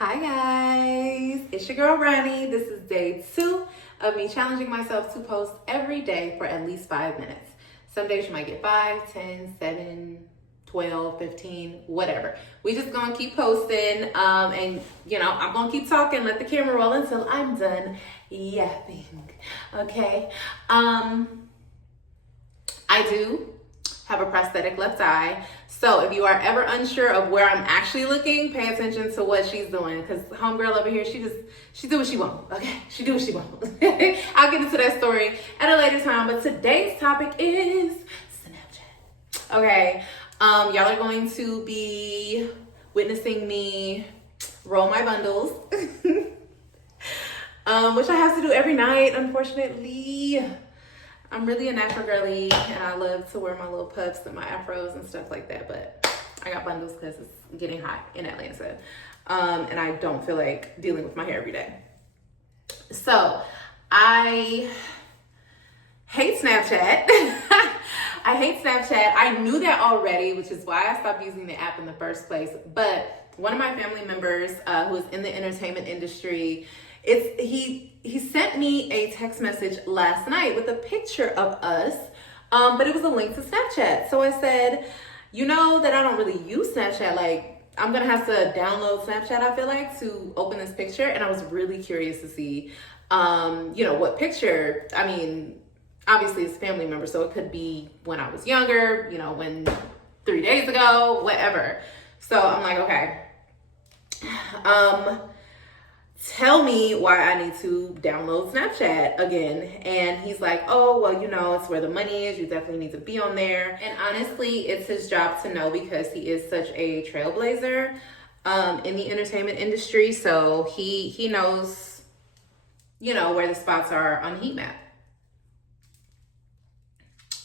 Hi guys, it's your girl Ronnie. This is day 2 of me challenging myself to post every day for at least 5 minutes. Some days you might get 5, 10, 7, 12, 15, whatever. We just gonna keep posting and I'm gonna keep talking, let the camera roll until I'm done yapping. Okay. I do have a prosthetic left eye. So if you are ever unsure of where I'm actually looking, pay attention to what she's doing. Because homegirl over here, she do what she want. Okay, she do what she want. I'll get into that story at a later time. But today's topic is Snapchat. Okay, y'all are going to be witnessing me roll my bundles, which I have to do every night, unfortunately. I'm really a natural girly and I love to wear my little puffs and my afros and stuff like that, but I got bundles because it's getting hot in Atlanta. And I don't feel like dealing with my hair every day. So I hate Snapchat. I hate Snapchat. I knew that already, which is why I stopped using the app in the first place. But one of my family members who is in the entertainment industry, he sent me a text message last night with a picture of us, but it was a link to Snapchat. So I said, you know that I don't really use Snapchat. Like, I'm gonna have to download Snapchat, I feel like, to open this picture. And I was really curious to see, what picture. I mean, obviously it's a family member, so it could be when I was younger, when 3 days ago, whatever. So I'm like, okay. Tell me why I need to download Snapchat again. And he's like, oh, well, it's where the money is. You definitely need to be on there. And honestly, it's his job to know because he is such a trailblazer in the entertainment industry. So he knows, where the spots are on the heat map.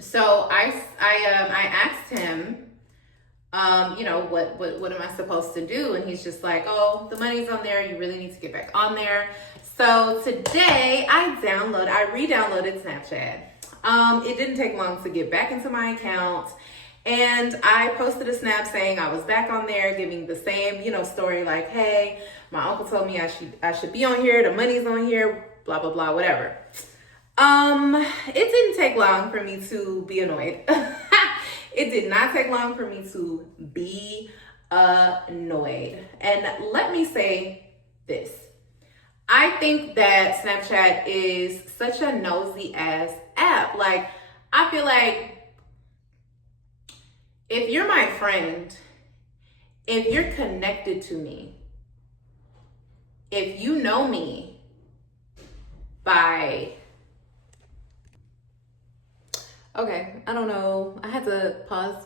So I asked him, what am I supposed to do? And he's just like, oh, the money's on there. You really need to get back on there. So today I re-downloaded Snapchat. It didn't take long to get back into my account. And I posted a snap saying I was back on there, giving the same, story like, hey, my uncle told me I should be on here. The money's on here, blah, blah, blah, whatever. It didn't take long for me to be annoyed. It did not take long for me to be annoyed. And let me say this. I think that Snapchat is such a nosy ass app. Like, I feel like if you're my friend, if you're connected to me, if you know me by... Okay, I don't know. I had to pause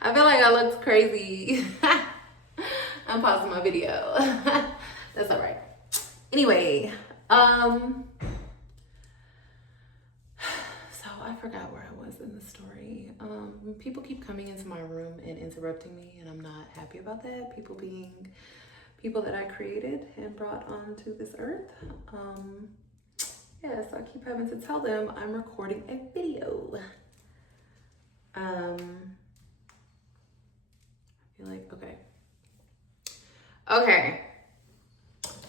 I feel like I looked crazy. I'm pausing my video. That's all right. Anyway, so I forgot where I was in the story. People keep coming into my room and interrupting me, and I'm not happy about that. People being people that I created and brought onto this earth. So I keep having to tell them I'm recording a video. I feel like, okay.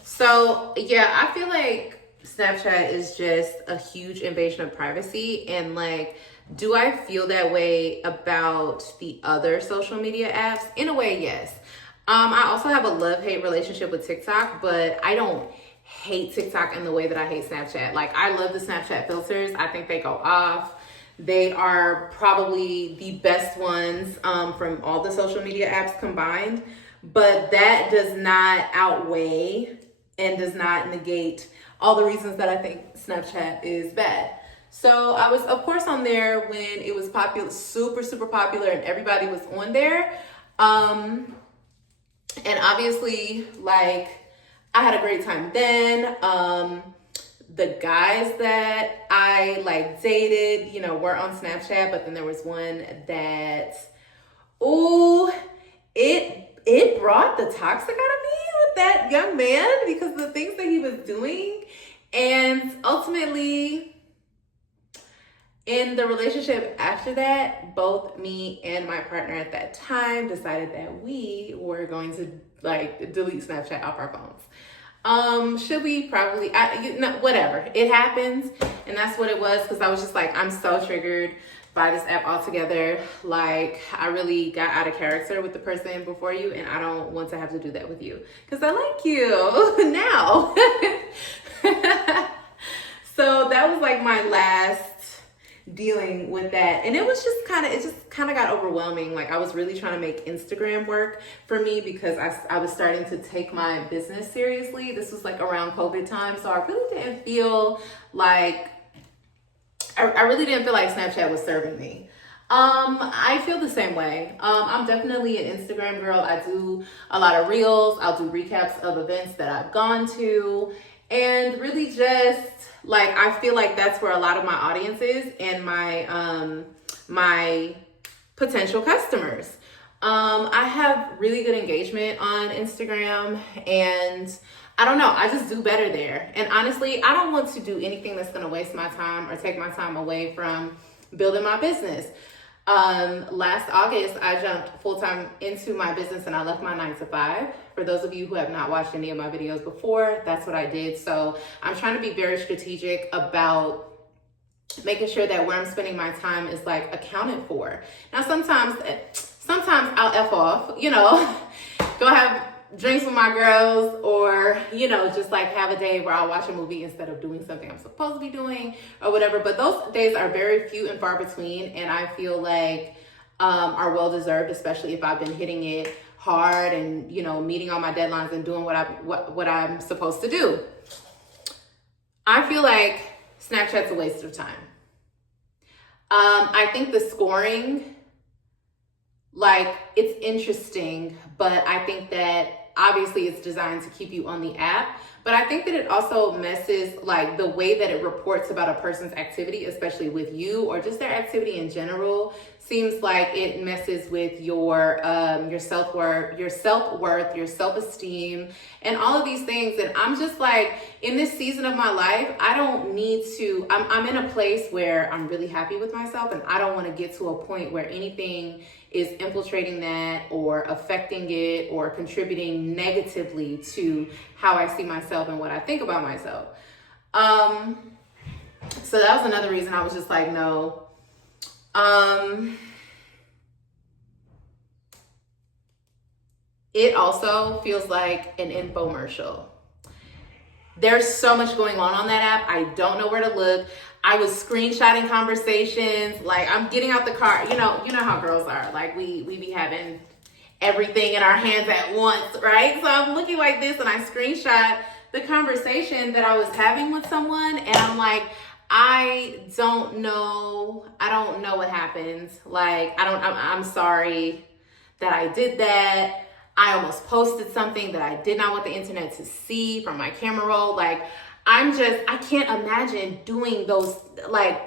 So yeah, I feel like Snapchat is just a huge invasion of privacy. And like, do I feel that way about the other social media apps? In a way, yes. I also have a love-hate relationship with TikTok, but I don't hate TikTok in the way that I hate Snapchat. Like, I love the Snapchat filters. I think they go off. They are probably the best ones from all the social media apps combined. But that does not outweigh and does not negate all the reasons that I think Snapchat is bad. So I was, of course, on there when it was popular, super, super popular, and everybody was on there. And obviously, like, I had a great time then. The guys that I dated, were on Snapchat, but then there was one that, it brought the toxic out of me with that young man because of the things that he was doing. And ultimately, In the relationship after that, both me and my partner at that time decided that we were going to like delete Snapchat off our phones. Should we? Probably. Whatever. It happens, and that's what it was. Because I was just like, I'm so triggered by this app altogether. Like, I really got out of character with the person before you, and I don't want to have to do that with you because I like you now. So that was like my last dealing with that, and it just kind of got overwhelming. Like, I was really trying to make Instagram work for me because I was starting to take my business seriously. This was like around COVID time, so I really didn't feel like Snapchat was serving me. I feel the same way. I'm definitely an Instagram girl. I do a lot of reels. I'll do recaps of events that I've gone to, and really just like, I feel like that's where a lot of my audience is and my potential customers. I have really good engagement on Instagram, and I don't know, I just do better there. And honestly, I don't want to do anything that's going to waste my time or take my time away from building my business. Last August, I jumped full-time into my business and I left my 9-to-5. For those of you who have not watched any of my videos before, that's what I did. So I'm trying to be very strategic about making sure that where I'm spending my time is like accounted for. Now, sometimes I'll F off, go have drinks with my girls, or just like have a day where I'll watch a movie instead of doing something I'm supposed to be doing or whatever. But those days are very few and far between, and I feel like are well deserved, especially if I've been hitting it hard and meeting all my deadlines and doing what I'm supposed to do. I feel like Snapchat's a waste of time. I think the scoring, like, it's interesting, but I think that obviously it's designed to keep you on the app. But I think that it also messes, like, the way that it reports about a person's activity, especially with you or just their activity in general, seems like it messes with your self-worth, your self-esteem, and all of these things. And I'm just like, in this season of my life, I don't need to, I'm in a place where I'm really happy with myself, and I don't want to get to a point where anything is infiltrating that or affecting it or contributing negatively to how I see myself and what I think about myself. So that was another reason I was just like, no. It also feels like an infomercial. There's so much going on that app. I don't know where to look. I was screenshotting conversations. Like, I'm getting out the car. You know how girls are. Like, we be having everything in our hands at once, right? So I'm looking like this, and I screenshot the conversation that I was having with someone, and I'm like, I don't know what happened. Like, I'm sorry that I did that. I almost posted something that I did not want the internet to see from my camera roll. Like, I can't imagine doing those, like,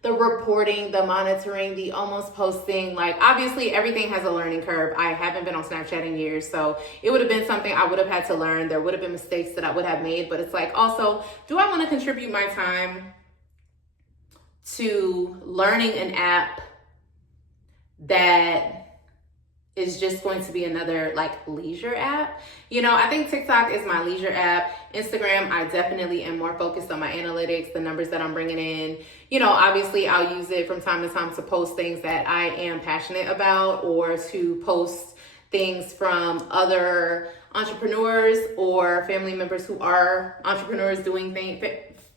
the reporting, the monitoring, the almost posting. Like, obviously everything has a learning curve. I haven't been on Snapchat in years, so it would have been something I would have had to learn. There would have been mistakes that I would have made, but it's like, also, do I want to contribute my time to learning an app that is just going to be another, like, leisure app? I think TikTok is my leisure app. Instagram, I definitely am more focused on my analytics, the numbers that I'm bringing in. Obviously I'll use it from time to time to post things that I am passionate about, or to post things from other entrepreneurs or family members who are entrepreneurs doing things,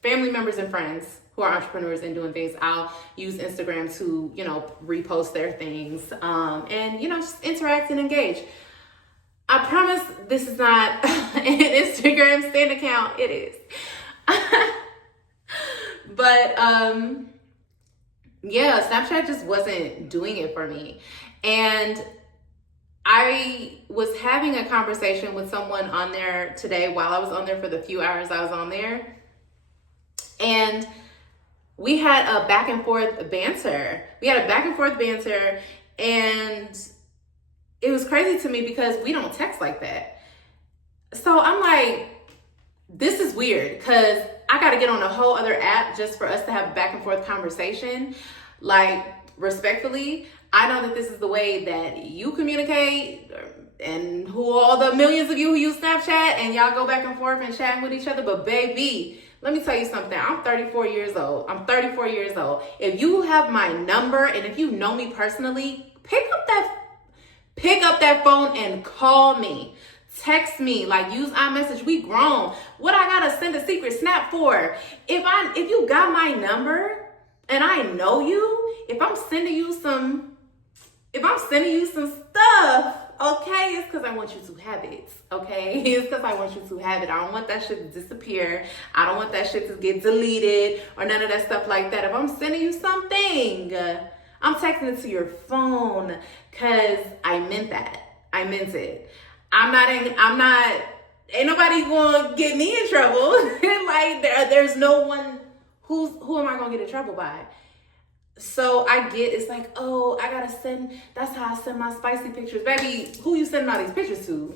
family members and friends who are entrepreneurs and doing things. I'll use Instagram to, repost their things, and, just interact and engage. I promise this is not an Instagram stand account. It is. But, yeah, Snapchat just wasn't doing it for me. And I was having a conversation with someone on there today while I was on there for the few hours I was on there. And we had a back and forth banter. And it was crazy to me because we don't text like that. So I'm like, this is weird because I got to get on a whole other app just for us to have a back and forth conversation. Like, respectfully, I know that this is the way that you communicate and who all the millions of you who use Snapchat and y'all go back and forth and chat with each other. But baby, let me tell you something. I'm 34 years old. If you have my number and if you know me personally, pick up that phone and call me. Text me, like use iMessage. We grown. What I gotta send a secret snap for? If you got my number and I know you, if I'm sending you some stuff, okay, it's because I want you to have it. Okay, it's because I want you to have it. I don't want that shit to disappear. I don't want that shit to get deleted or none of that stuff like that. If I'm sending you something, I'm texting it to your phone because I meant that. I meant it. Ain't nobody gonna get me in trouble. Like there's no one who am I gonna get in trouble by? So I get, it's like, oh, I gotta that's how I send my spicy pictures. Baby, who you sending all these pictures to?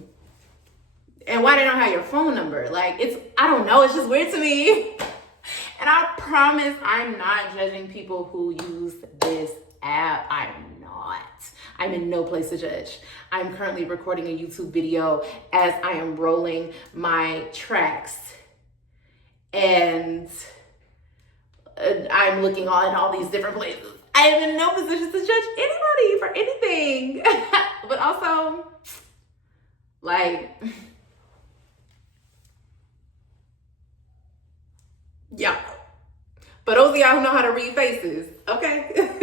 And why they don't have your phone number? Like, I don't know, it's just weird to me. And I promise I'm not judging people who use this app. I'm in no place to judge. I'm currently recording a YouTube video as I am rolling my tracks. And I'm looking on all these different places. I am in no position to judge anybody for anything. But also, like, yeah. But those of y'all who know how to read faces, okay?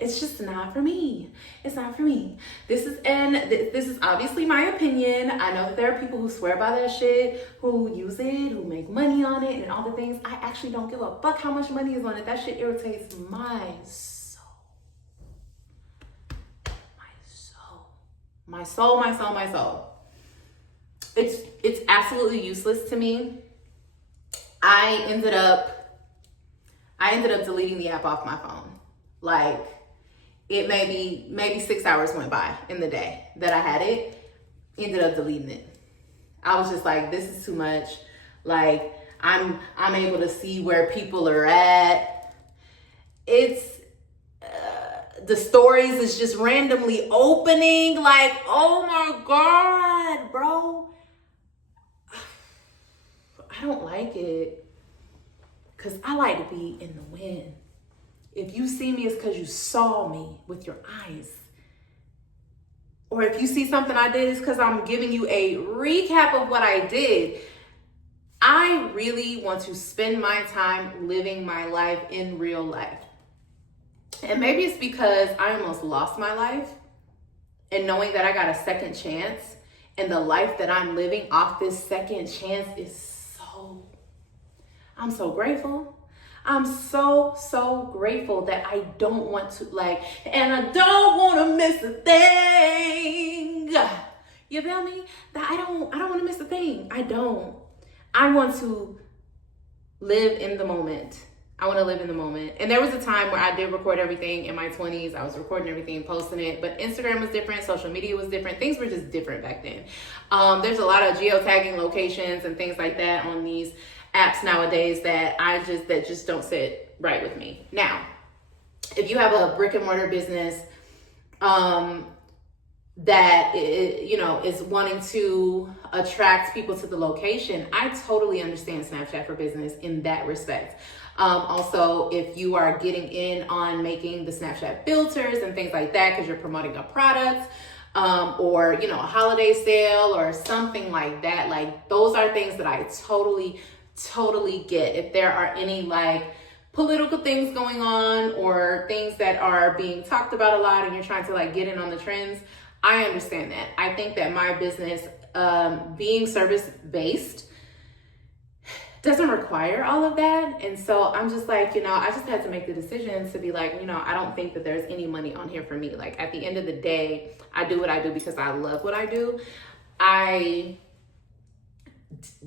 It's just not for me. It's not for me. This is obviously my opinion. I know that there are people who swear by that shit, who use it, who make money on it and all the things. I actually don't give a fuck how much money is on it. That shit irritates my soul. My soul. It's absolutely useless to me. I ended up deleting the app off my phone. Like, it maybe 6 hours went by in the day that I had it, ended up deleting it. I was just like, this is too much. Like, I'm able to see where people are at. It's, the stories is just randomly opening. Like, oh my God, bro. I don't like it. Because I like to be in the wind. If you see me, it's because you saw me with your eyes. Or if you see something I did, it's because I'm giving you a recap of what I did. I really want to spend my time living my life in real life. And maybe it's because I almost lost my life. And knowing that I got a second chance and the life that I'm living off this second chance is I'm so grateful. I'm so grateful that I don't want to and I don't want to miss a thing. You feel me? That I don't want to miss a thing. I don't. I want to live in the moment. And there was a time where I did record everything in my 20s. I was recording everything, posting it, but Instagram was different. Social media was different. Things were just different back then. There's a lot of geotagging locations and things like that on these apps nowadays that just don't sit right with me. Now, if you have a brick and mortar business that is wanting to attract people to the location, I totally understand Snapchat for Business in that respect. Also, if you are getting in on making the Snapchat filters and things like that because you're promoting a product, or a holiday sale or something like that, like those are things that I totally get. If there are any political things going on or things that are being talked about a lot and you're trying to get in on the trends, I understand that. I think that my business, being service-based, doesn't require all of that. And so I'm just I just had to make the decision to be I don't think that there's any money on here for me. At the end of the day, I do what I do because I love what I do. I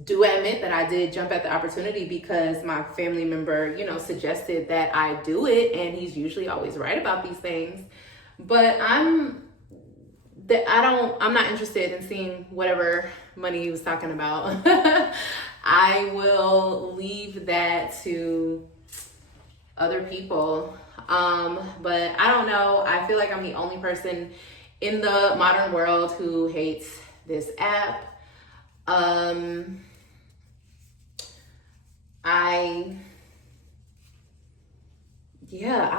do admit that I did jump at the opportunity because my family member, suggested that I do it, and he's usually always right about these things. But I'm I'm not interested in seeing whatever money he was talking about. I will leave that to other people. But I don't know. I feel like I'm the only person in the modern world who hates this app. I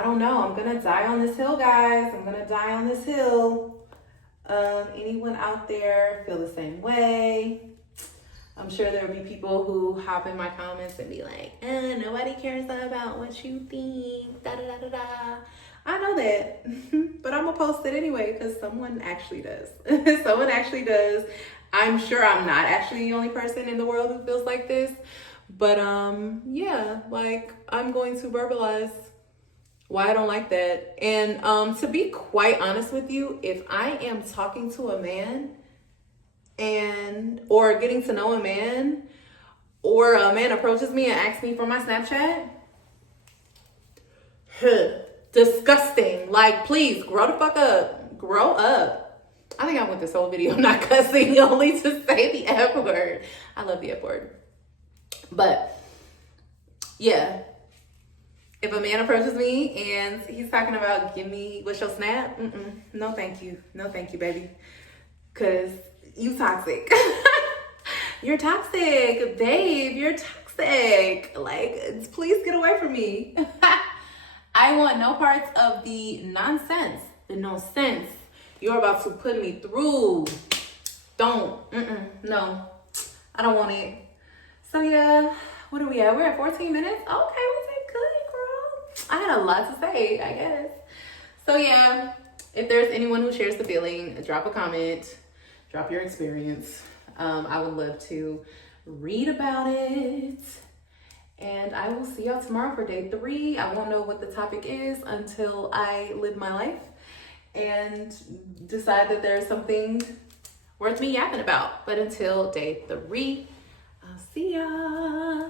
don't know. I'm gonna die on this hill, guys. I'm gonna die on this hill. Anyone out there feel the same way? I'm sure there'll be people who hop in my comments and be like, nobody cares about what you think, da da da da da. I know that, but I'm gonna post it anyway because someone actually does. Someone actually does. I'm sure I'm not actually the only person in the world who feels like this, but yeah, like I'm going to verbalize why I don't like that. And to be quite honest with you, if I am talking to a man or getting to know a man, or a man approaches me and asks me for my Snapchat, disgusting. Like, please grow the fuck up. Grow up. I think I went this whole video not cussing, only to say the F word. I love the F word. But yeah, if a man approaches me and he's talking about, what's your Snap? No, thank you. No, thank you, baby. Cause you toxic. You're toxic, babe. You're toxic. Like, please get away from me. I want no parts of the nonsense, the no sense you're about to put me through. Don't. No, I don't want it. So yeah, what are we at? We're at 14 minutes. Okay, we did good, girl. I had a lot to say, I guess. So yeah, if there's anyone who shares the feeling, drop a comment, drop your experience. I would love to read about it. And I will see y'all tomorrow for day 3. I won't know what the topic is until I live my life and decide that there's something worth me yapping about. But until day 3, I'll see ya.